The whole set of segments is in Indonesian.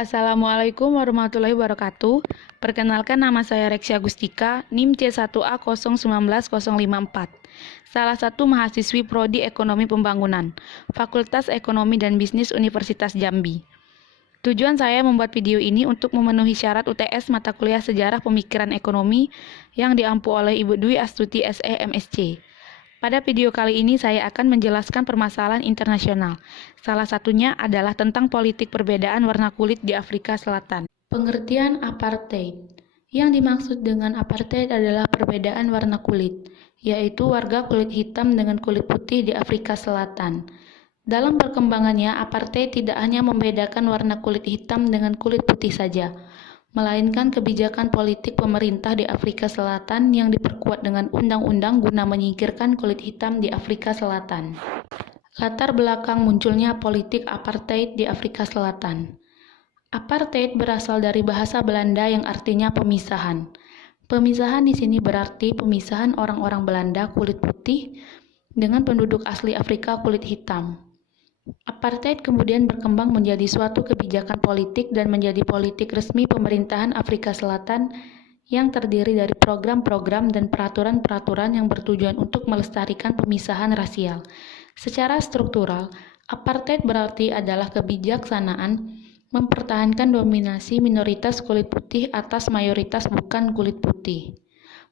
Assalamualaikum warahmatullahi wabarakatuh. Perkenalkan, nama saya Rexia Gustika, NIM C1A019054. Salah satu mahasiswi Prodi Ekonomi Pembangunan, Fakultas Ekonomi dan Bisnis Universitas Jambi. Tujuan saya membuat video ini untuk memenuhi syarat UTS mata kuliah Sejarah Pemikiran Ekonomi yang diampu oleh Ibu Dwi Astuti SE MSc. Pada video kali ini saya akan menjelaskan permasalahan internasional. Salah satunya adalah tentang politik perbedaan warna kulit di Afrika Selatan. Pengertian apartheid. Yang dimaksud dengan apartheid adalah perbedaan warna kulit, yaitu warga kulit hitam dengan kulit putih di Afrika Selatan. Dalam perkembangannya, apartheid tidak hanya membedakan warna kulit hitam dengan kulit putih saja, melainkan kebijakan politik pemerintah di Afrika Selatan yang diperkuat dengan undang-undang guna menyingkirkan kulit hitam di Afrika Selatan. Latar belakang munculnya politik apartheid di Afrika Selatan. Apartheid berasal dari bahasa Belanda yang artinya pemisahan. Pemisahan di sini berarti pemisahan orang-orang Belanda kulit putih dengan penduduk asli Afrika kulit hitam. Apartheid kemudian berkembang menjadi suatu kebijakan politik dan menjadi politik resmi pemerintahan Afrika Selatan yang terdiri dari program-program dan peraturan-peraturan yang bertujuan untuk melestarikan pemisahan rasial. Secara struktural, apartheid berarti adalah kebijaksanaan mempertahankan dominasi minoritas kulit putih atas mayoritas bukan kulit putih.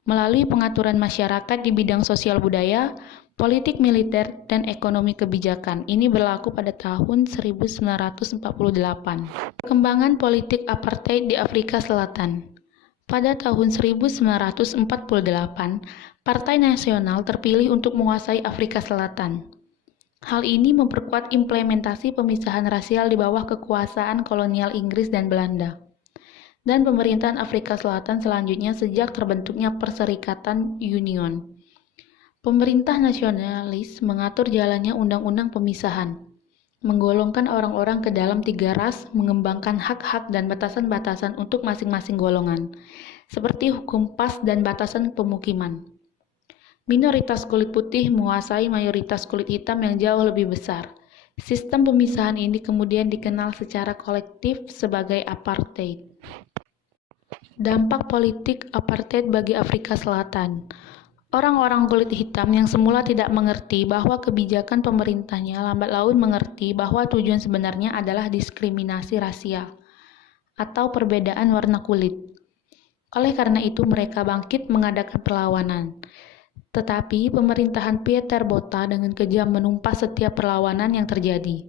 Melalui pengaturan masyarakat di bidang sosial budaya, politik militer, dan ekonomi kebijakan. Ini berlaku pada tahun 1948. Perkembangan politik apartheid di Afrika Selatan. Pada tahun 1948, Partai Nasional terpilih untuk menguasai Afrika Selatan. Hal ini memperkuat implementasi pemisahan rasial di bawah kekuasaan kolonial Inggris dan Belanda. Dan pemerintahan Afrika Selatan selanjutnya sejak terbentuknya Perserikatan Union. Pemerintah nasionalis mengatur jalannya undang-undang pemisahan, menggolongkan orang-orang ke dalam 3 ras, mengembangkan hak-hak dan batasan-batasan untuk masing-masing golongan, seperti hukum pas dan batasan pemukiman. Minoritas kulit putih menguasai mayoritas kulit hitam yang jauh lebih besar. Sistem pemisahan ini kemudian dikenal secara kolektif sebagai apartheid. Dampak politik apartheid bagi Afrika Selatan. Orang-orang kulit hitam yang semula tidak mengerti bahwa kebijakan pemerintahnya lambat laun mengerti bahwa tujuan sebenarnya adalah diskriminasi rasial atau perbedaan warna kulit. Oleh karena itu mereka bangkit mengadakan perlawanan. Tetapi pemerintahan Pieter Botha dengan kejam menumpas setiap perlawanan yang terjadi.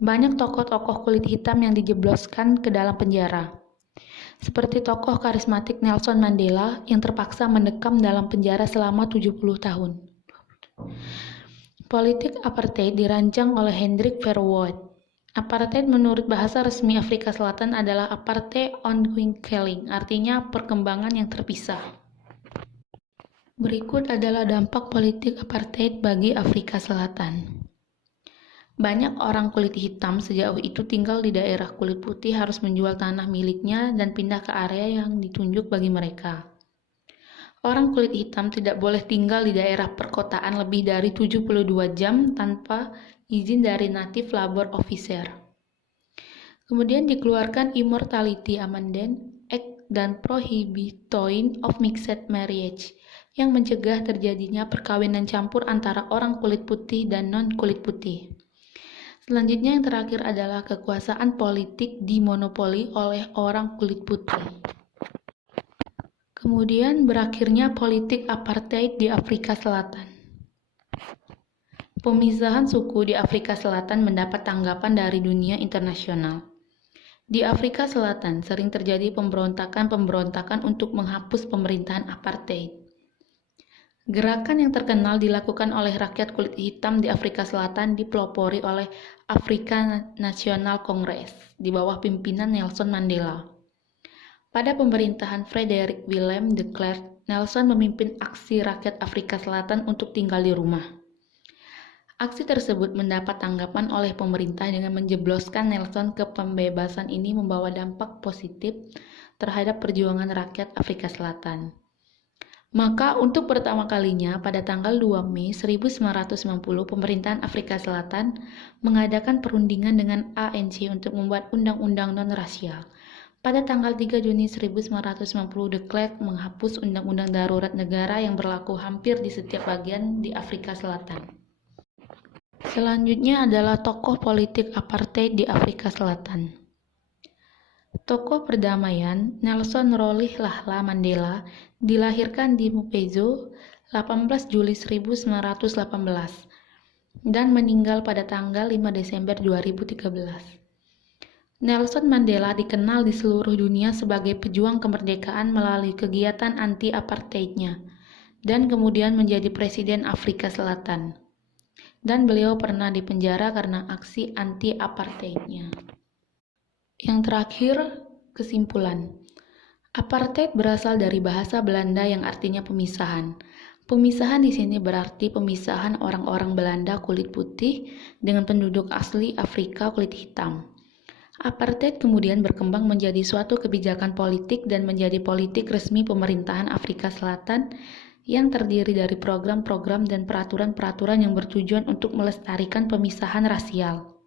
Banyak tokoh-tokoh kulit hitam yang dijebloskan ke dalam penjara. Seperti tokoh karismatik Nelson Mandela yang terpaksa mendekam dalam penjara selama 70 tahun. Politik apartheid dirancang oleh Hendrik Verwoerd. Apartheid menurut bahasa resmi Afrika Selatan adalah apartheid ongoing killing, artinya perkembangan yang terpisah. Berikut adalah dampak politik apartheid bagi Afrika Selatan. Banyak orang kulit hitam sejauh itu tinggal di daerah kulit putih harus menjual tanah miliknya dan pindah ke area yang ditunjuk bagi mereka. Orang kulit hitam tidak boleh tinggal di daerah perkotaan lebih dari 72 jam tanpa izin dari Native Labor Officer. Kemudian dikeluarkan Immortality Amendment Act dan Prohibition of Mixed Marriage yang mencegah terjadinya perkawinan campur antara orang kulit putih dan non-kulit putih. Selanjutnya yang terakhir adalah kekuasaan politik dimonopoli oleh orang kulit putih. Kemudian berakhirnya politik apartheid di Afrika Selatan. Pemisahan suku di Afrika Selatan mendapat tanggapan dari dunia internasional. Di Afrika Selatan sering terjadi pemberontakan-pemberontakan untuk menghapus pemerintahan apartheid. Gerakan yang terkenal dilakukan oleh rakyat kulit hitam di Afrika Selatan dipelopori oleh African National Congress di bawah pimpinan Nelson Mandela. Pada pemerintahan Frederick Willem de Klerk, Nelson memimpin aksi rakyat Afrika Selatan untuk tinggal di rumah. Aksi tersebut mendapat tanggapan oleh pemerintah dengan menjebloskan Nelson ke pembebasan. Ini membawa dampak positif terhadap perjuangan rakyat Afrika Selatan. Maka untuk pertama kalinya pada tanggal 2 Mei 1990 pemerintahan Afrika Selatan mengadakan perundingan dengan ANC untuk membuat undang-undang non-rasial. Pada tanggal 3 Juni 1990 de Klerk menghapus undang-undang darurat negara yang berlaku hampir di setiap bagian di Afrika Selatan. Selanjutnya adalah tokoh politik apartheid di Afrika Selatan. Tokoh perdamaian Nelson Rolihlahla Mandela dilahirkan di Maputo 18 Juli 1918 dan meninggal pada tanggal 5 Desember 2013. Nelson Mandela dikenal di seluruh dunia sebagai pejuang kemerdekaan melalui kegiatan anti-apartheidnya dan kemudian menjadi Presiden Afrika Selatan. Dan beliau pernah dipenjara karena aksi anti-apartheidnya. Yang terakhir, kesimpulan. Apartheid berasal dari bahasa Belanda yang artinya pemisahan. Pemisahan di sini berarti pemisahan orang-orang Belanda kulit putih dengan penduduk asli Afrika kulit hitam. Apartheid kemudian berkembang menjadi suatu kebijakan politik dan menjadi politik resmi pemerintahan Afrika Selatan yang terdiri dari program-program dan peraturan-peraturan yang bertujuan untuk melestarikan pemisahan rasial.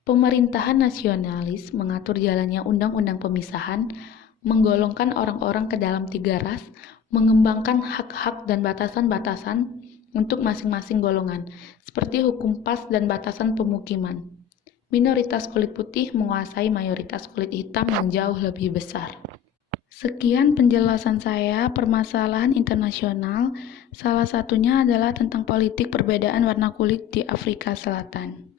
Pemerintahan nasionalis mengatur jalannya undang-undang pemisahan, menggolongkan orang-orang ke dalam 3 ras, mengembangkan hak-hak dan batasan-batasan untuk masing-masing golongan, seperti hukum pas dan batasan pemukiman. Minoritas kulit putih menguasai mayoritas kulit hitam yang jauh lebih besar. Sekian penjelasan saya permasalahan internasional, salah satunya adalah tentang politik perbedaan warna kulit di Afrika Selatan.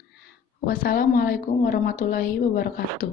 Wassalamualaikum warahmatullahi wabarakatuh.